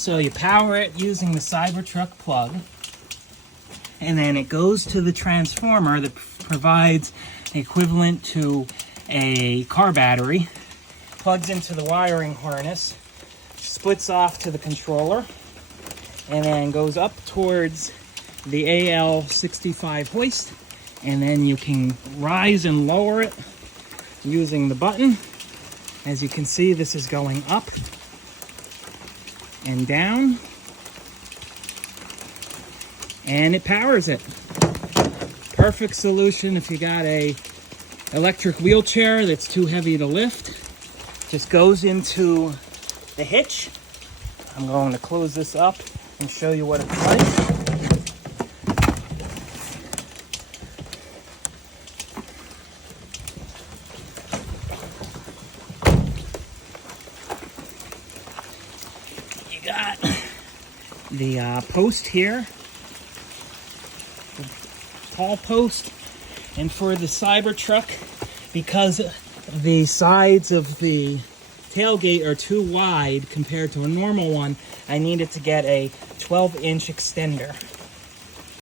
So you power it using the Cybertruck plug, and then it goes to the transformer that provides equivalent to a car battery, plugs into the wiring harness, splits off to the controller, and then goes up towards the AL065 hoist, and then you can rise and lower it using the button. As you can see, this is going up and down, and it powers it. Perfect solution if you got a electric wheelchair that's too heavy to lift. Just goes into the hitch. I'm going to close this up and show you what it's like. You got the post here, the tall post, and for the Cybertruck, because the sides of the tailgate are too wide compared to a normal one, I needed to get a 12-inch extender.